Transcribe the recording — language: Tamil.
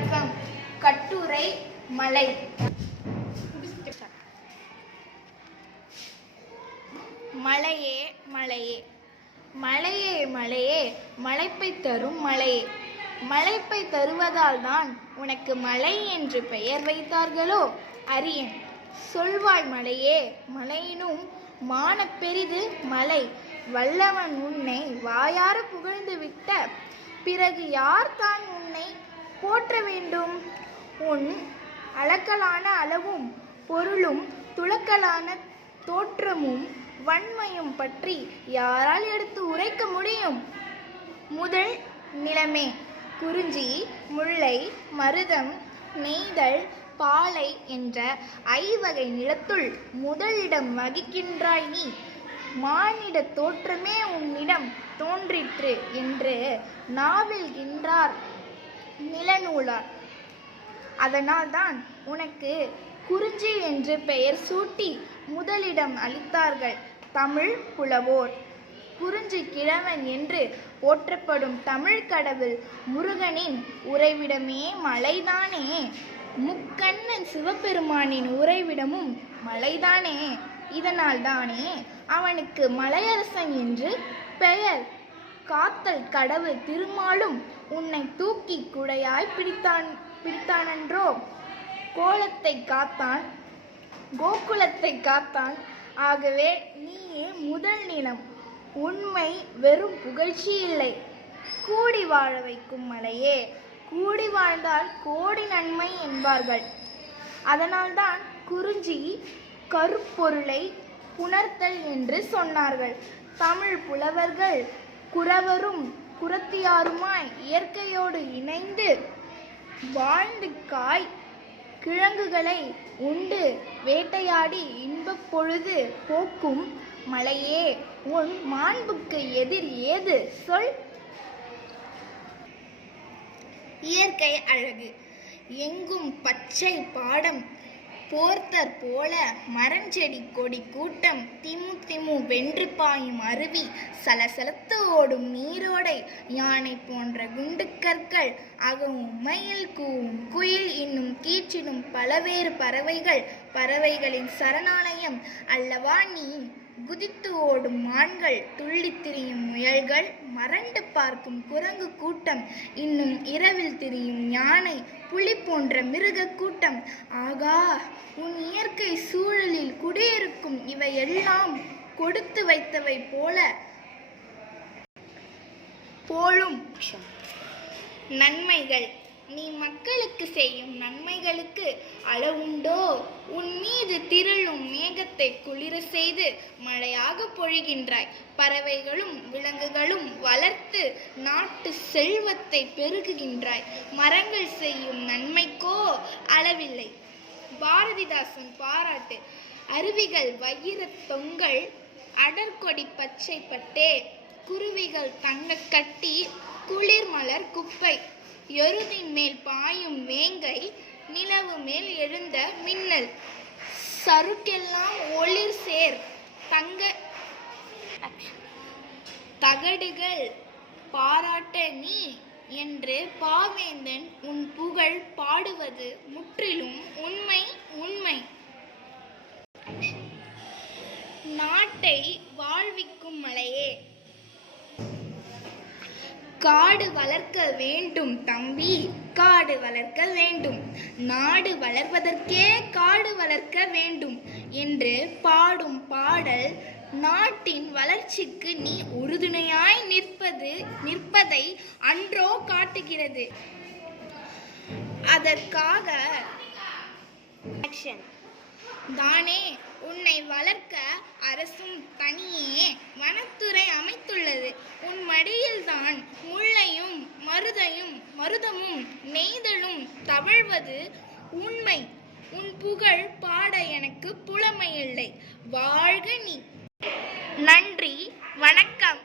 வணக்கம். கட்டுரை மலை. மலையே மலையே. மலையே மலையே. மலைப்பை தரும் மலையே. மலைப்பை தருவதால் தான் உனக்கு மலை என்று பெயர் வைத்தார்களோ? அரியன் சொல்வாய் மலையே. மலையினும் மான பெரிது மலை. வல்லவன் உன்னை வாயார புகழ்ந்து விட்ட பிறகு யார் தான் உன்னை போற்ற வேண்டும். உன் அளக்கலான அளவும் பொருளும் துளக்கலான தோற்றமும் வன்மையும் பற்றி யாரால் எடுத்து உரைக்க முடியும்? முதல் நிலமே. குறிஞ்சி முல்லை மருதம் நெய்தல் பாலை என்ற ஐவகை நிலத்துள் முதலிடம் வகிக்கின்றாய் நீ. மானிட தோற்றமே உன்னிடம் தோன்றிற்று என்று நாவல்கின்றார் நிலநூலார் அதனால்தான் உனக்கு குறிஞ்சி என்று பெயர் சூட்டி முதலிடம் அளித்தார்கள். தமிழ் புலவோர். குறிஞ்சி கிழவன் என்று போற்றப்படும் தமிழ் கடவுள் முருகனின் உறைவிடமே மலைதானே. முக்கண்ணன் சிவபெருமானின் உறைவிடமும் மலைதானே. இதனால் தானே அவனுக்கு மலையரசன் என்று பெயர். காத்தல் கடவுள் திருமாலும் உன்னை தூக்கி குடையாய் பிடித்தான் பிடித்தானன்றோ? கோலத்தை காத்தான் கோகுலத்தை காத்தான். ஆகவே நீயே முதல் நிலம். உண்மை வெறும் புகழ்ச்சி இல்லை. கூடி வாழ வைக்கும் மலையே. கூடி வாழ்ந்தால் கோடி நன்மை என்பார்கள். அதனால்தான் குறிஞ்சி கருப்பொருளை புணர்த்தல் என்று சொன்னார்கள். தமிழ் புலவர்கள் குறவரும் குரத்தியாருமாய் இயற்கையோடு இணைந்து வாழ்ந்து காய் கிழங்குகளை உண்டு வேட்டையாடி இன்பப் பொழுது போக்கும் மலையே உன் மாண்புக்கு எதிர் ஏது? சொல். இயற்கை அழகு. எங்கும் பச்சை பாடம் போர்த்தற் போல மரஞ்செடி கொடி கூட்டம் திமு திமு வென்று பாயும் அருவி சலசலத்து ஓடும் நீரோடை யானை போன்ற குண்டுக்கற்கள் அகவும் மயில் கூவும் குயில் இன்னும் கீச்சிடும் பலவேறு பறவைகள் பறவைகளின் சரணாலயம் அல்லவா நீ? குதித்து ஓடும் மான்கள் துள்ளித் திரியும் முயல்கள் மறண்டு பார்க்கும் குரங்கு கூட்டம் இன்னும் இரவில் திரியும் யானை புலி போன்ற மிருக கூட்டம். ஆகா உன் இயற்கை சூழலில் குடியிருக்கும் இவையெல்லாம் கொடுத்து வைத்தவை போல போலும். நன்மைகள். நீ மக்களுக்கு செய்யும் நன்மைகளுக்கு அளவுண்டோ? உன் மீது திரளும் மேகத்தை குளிர செய்து மழையாக பொழிகின்றாய். பறவைகளும் விலங்குகளும் வளர்த்து நாட்டு செல்வத்தை பெருகுகின்றாய். மரங்கள் செய்யும் நன்மைக்கோ அளவில்லை. பாரதிதாசன் பாராட்டு அருவிகள் வைரத் தொங்கல் அடர்கொடி பச்சை பட்டே குருவிகள் தங்க கட்டி குளிர் மலர் குப்பை எருதின் மேல் பாயும் வேங்கை நிலவு மேல் எழுந்த மின்னல். சருக்கெல்லாம் ஒளிர் சேர். தங்க தகடுகள் பாராட்ட நீ என்று பாவேந்தன் உன் புகழ் பாடுவது முற்றிலும் உண்மை உண்மை. நாட்டை காடு வளர்க்க வேண்டும் தம்பி காடு வளர்க்க வேண்டும். நாடு வளர்வதற்கே காடு வளர்க்க வேண்டும் என்று பாடும் பாடல் நாட்டின் வளர்ச்சிக்கு நீ உறுதுணையாய் நிற்பது நிற்பதை அன்றோ காட்டுகிறது. அதற்காக ஆக்ஷன் தானே உன்னை வளர்க்க அரசும் தனியே வனத்துறை அமைத்துள்ளது. அடியில்தான் முள்ளையும் மருதையும் மருதமும் நெய்தலும் தவழ்வது உண்மை. உன் புகழ் பாட எனக்கு புலமையில்லை. வாழ்க நீ. நன்றி. வணக்கம்.